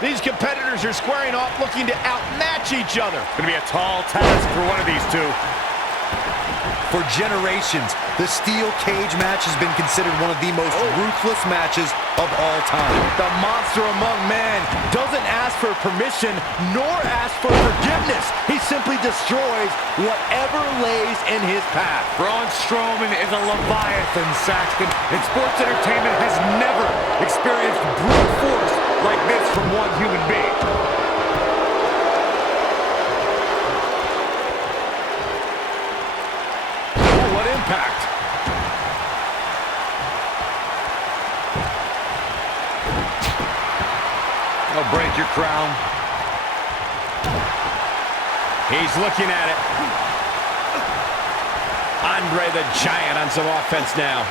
These competitors are squaring off looking to outmatch each other. It's going to be a tall task for one of these two. For generations, the steel cage match has been considered one of the most ruthless matches of all time. The monster among men doesn't ask for permission nor ask for forgiveness. He simply destroys whatever lays in his path. Braun Strowman is a Leviathan, Saxton, and sports entertainment has never experienced brute force like this from one human being. Impact. I'll break your crown. He's looking at it. Andre the Giant on some offense now.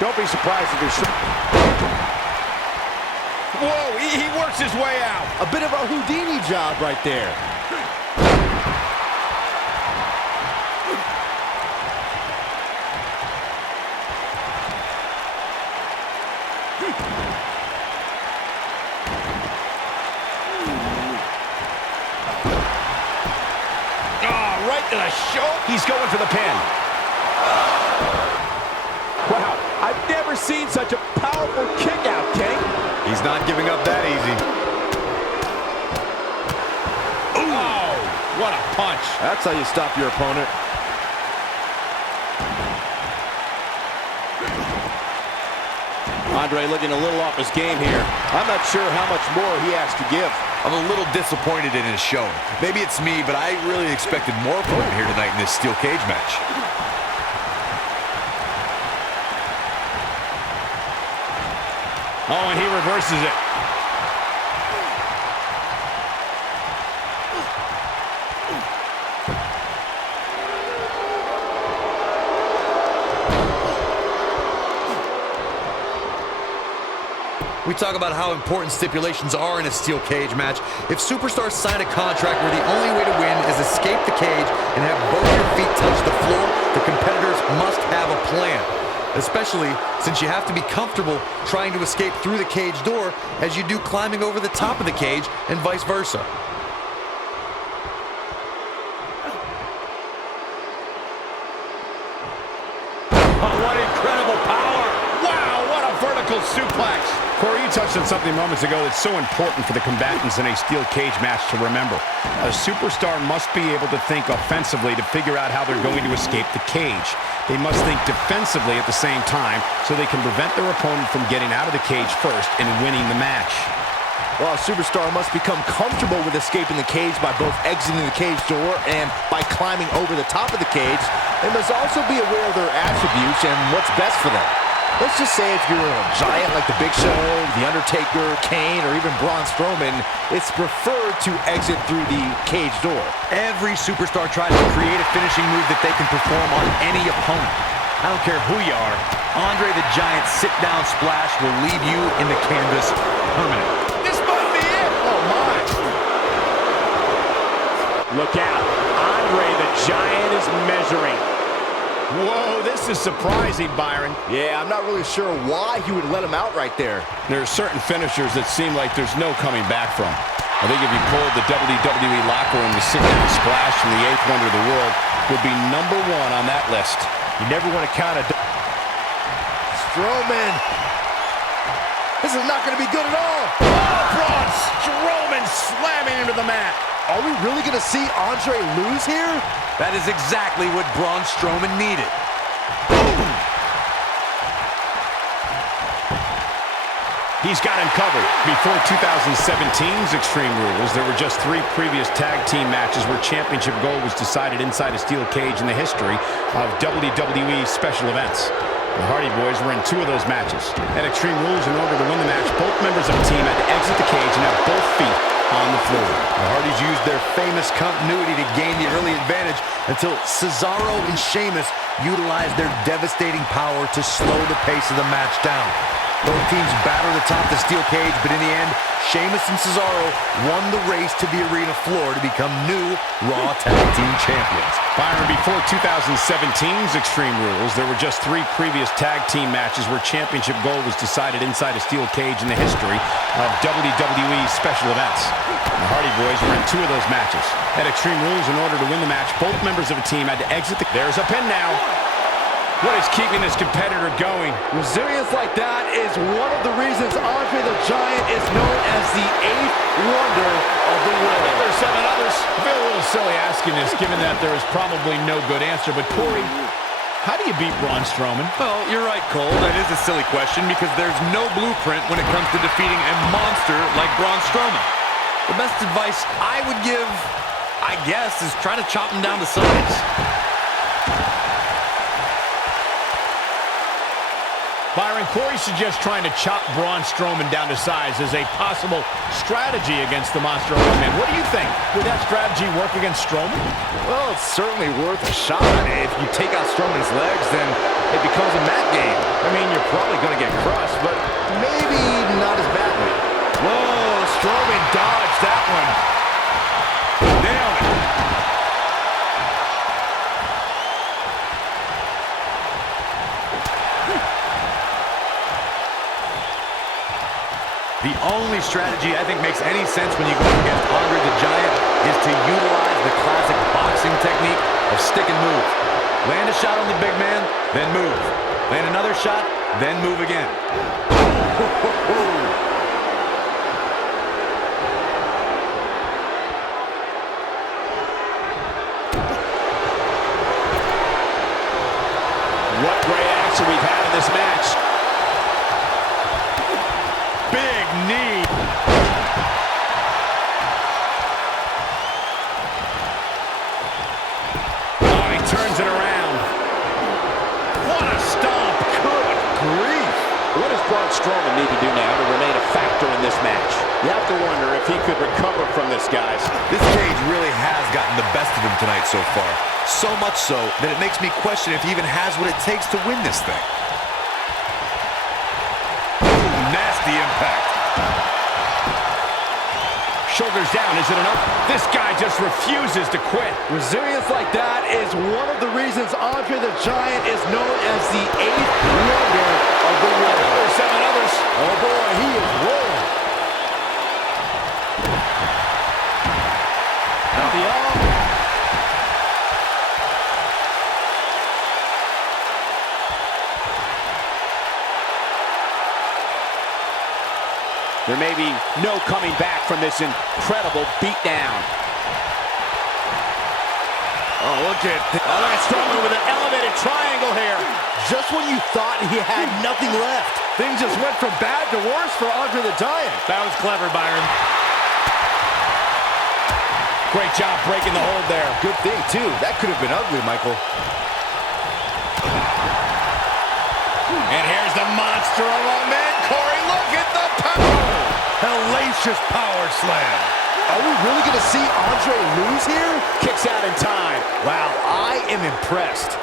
Don't be surprised if he's... Whoa, he works his way out. A bit of a Houdini job right there. Right to the shoulder. He's going for the pin. Wow, I've never seen such a powerful kick out, King. He's not giving up that easy. Oh, what a punch. That's how you stop your opponent. Andre looking a little off his game here. I'm not sure how much more he has to give. I'm a little disappointed in his showing. Maybe it's me, but I really expected more from him here tonight in this steel cage match. Oh, and he reverses it. We talk about how important stipulations are in a steel cage match. If superstars sign a contract where the only way to win is escape the cage and have both your feet touch the floor, the competitors must have a plan. Especially since you have to be comfortable trying to escape through the cage door as you do climbing over the top of the cage and vice versa. Oh, what incredible power. Wow, what a vertical suplex. Corey, you touched on something moments ago that's so important for the combatants in a steel cage match to remember. A superstar must be able to think offensively to figure out how they're going to escape the cage. They must think defensively at the same time so they can prevent their opponent from getting out of the cage first and winning the match. Well, a superstar must become comfortable with escaping the cage by both exiting the cage door and by climbing over the top of the cage. They must also be aware of their attributes and what's best for them. Let's just say if you're a giant like The Big Show, The Undertaker, Kane, or even Braun Strowman, it's preferred to exit through the cage door. Every superstar tries to create a finishing move that they can perform on any opponent. I don't care who you are, Andre the Giant's sit-down splash will leave you in the canvas permanently. This might be it. Oh, my. Look out. Andre the Giant is measuring. Whoa, this is surprising, Byron. Yeah, I'm not really sure why he would let him out right there. There are certain finishers that seem like there's no coming back from. I think if you pulled the WWE locker room, the sit-down splash from the 8th wonder of the world would be #1 on that list. You never want to count a... Strowman. This is not going to be good at all. Oh, Braun Strowman slamming into the mat. Are we really going to see Andre lose here? That is exactly what Braun Strowman needed. Boom. He's got him covered. Before 2017's Extreme Rules, there were just 3 previous tag team matches where championship gold was decided inside a steel cage in the history of WWE special events. The Hardy Boys were in 2 of those matches. At Extreme Rules, in order to win the match, both members of the team had to exit the cage and have both feet on the floor. The Hardys used their famous continuity to gain the early advantage until Cesaro and Sheamus utilized their devastating power to slow the pace of the match down. Both teams battled atop the steel cage, but in the end, Sheamus and Cesaro won the race to the arena floor to become new Raw Tag Team Champions. Byron, before 2017's Extreme Rules, there were just 3 previous tag team matches where championship gold was decided inside a steel cage in the history of WWE special events. The Hardy Boys were in 2 of those matches. At Extreme Rules, in order to win the match, both members of a team had to exit the... There's a pin now. What is keeping this competitor going? Resilience like that is one of the reasons Andre the Giant is known as the 8th wonder of the world. There's 7 others. I feel a little silly asking this, given that there is probably no good answer. But Corey, how do you beat Braun Strowman? Well, you're right, Cole. That is a silly question because there's no blueprint when it comes to defeating a monster like Braun Strowman. The best advice I would give, I guess, is try to chop him down to size. Byron, Corey suggests trying to chop Braun Strowman down to size as a possible strategy against the Monster Man. What do you think? Would that strategy work against Strowman? Well, it's certainly worth a shot. If you take out Strowman's legs, then it becomes a mat game. I mean, you're probably going to get crushed, but maybe not as badly. Whoa, Strowman dodged that one. Nailed it. The only strategy I think makes any sense when you go up against Andre the Giant is to utilize the classic boxing technique of stick and move. Land a shot on the big man, then move. Land another shot, then move again. What great action we've had in this match. Big knee. Oh, he turns it around. What a stomp. Good grief. What does Braun Strowman need to do now to remain a factor in this match? You have to wonder if he could recover from this, guys. This cage really has gotten the best of him tonight so far. So much so that it makes me question if he even has what it takes to win this thing. Nasty impact. Shoulders down, is it enough? This guy just refuses to quit. Resilience like that is one of the reasons Andre the Giant is known as the 8th wonder of the world. There's 7 others. Oh boy, he is rolling. Now the arm. There may be no coming back from this incredible beatdown. Oh, look at Strowman with an elevated triangle here. Just when you thought he had nothing left, things just went from bad to worse for Andre the Giant. that was clever, Byron. Great job breaking the hold there. Good thing, too. That could have been ugly, Michael. And here's the monster among men. Corey, look at the power. Hellacious power slam. Are we really going to see Andre lose here? Kicks out in time. Wow, I am impressed.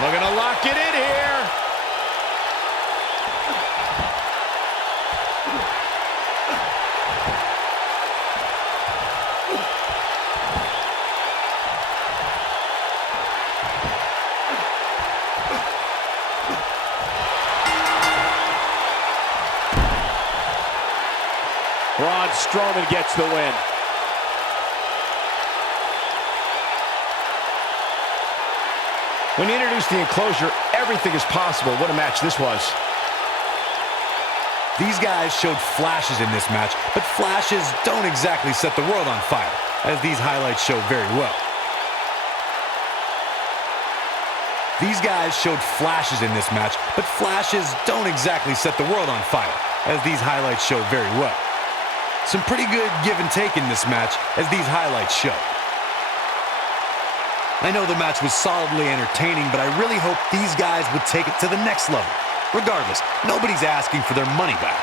Looking to lock it in here. Braun Strowman gets the win. When you introduce the enclosure, everything is possible. What a match this was. These guys showed flashes in this match, but flashes don't exactly set the world on fire, as these highlights show very well. These guys showed flashes in this match, but flashes don't exactly set the world on fire, as these highlights show very well. Some pretty good give and take in this match, as these highlights show. I know the match was solidly entertaining, but I really hope these guys would take it to the next level. Regardless, nobody's asking for their money back.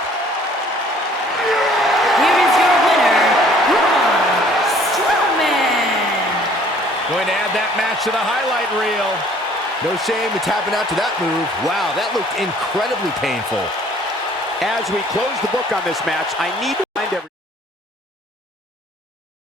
Here is your winner, Braun Strowman. Going to add that match to the highlight reel. No shame in tapping out to that move. Wow, that looked incredibly painful. As we close the book on this match, I need to find every